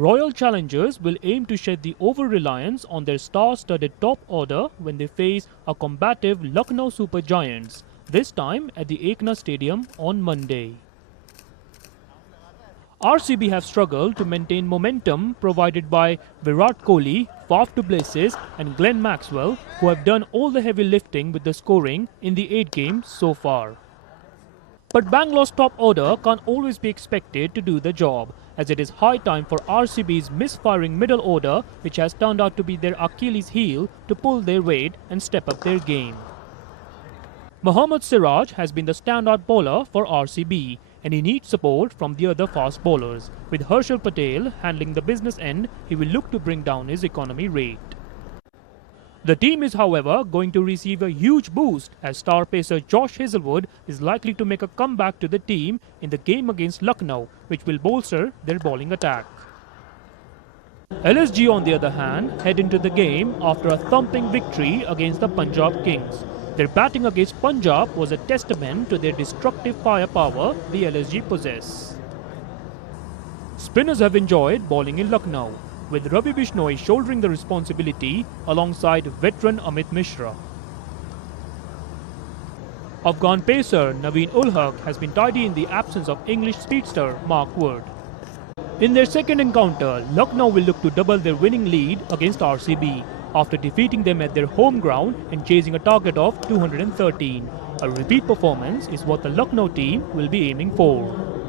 Royal challengers will aim to shed the over-reliance on their star-studded top order when they face a combative Lucknow Super Giants, this time at the Ekana Stadium on Monday. RCB have struggled to maintain momentum provided by Virat Kohli, Plessis and Maxwell, who have done all the heavy lifting with the scoring in the 8 games so far. But Bangalore's top order can't always be expected to do the job, as it is high time for RCB's misfiring middle order, which has turned out to be their Achilles heel, to pull their weight and step up their game. Mohammad Siraj has been the standout bowler for RCB, and he needs support from the other fast bowlers. With Harshal Patel handling the business end, he will look to bring down his economy rate. The team is, however, going to receive a huge boost as star pacer Josh Hazlewood is likely to make a comeback to the team in the game against Lucknow, which will bolster their bowling attack. LSG, on the other hand, head into the game after a thumping victory against the Punjab Kings. Their batting against Punjab was a testament to their destructive firepower the LSG possess. Spinners have enjoyed bowling in Lucknow, with Ravi Bishnoi shouldering the responsibility alongside veteran Amit Mishra. Afghan pacer Naveen ul Haq has been tidy in the absence of English speedster Mark Wood. In their second encounter, Lucknow will look to double their winning lead against RCB after defeating them at their home ground and chasing a target of 213. A repeat performance is what the Lucknow team will be aiming for.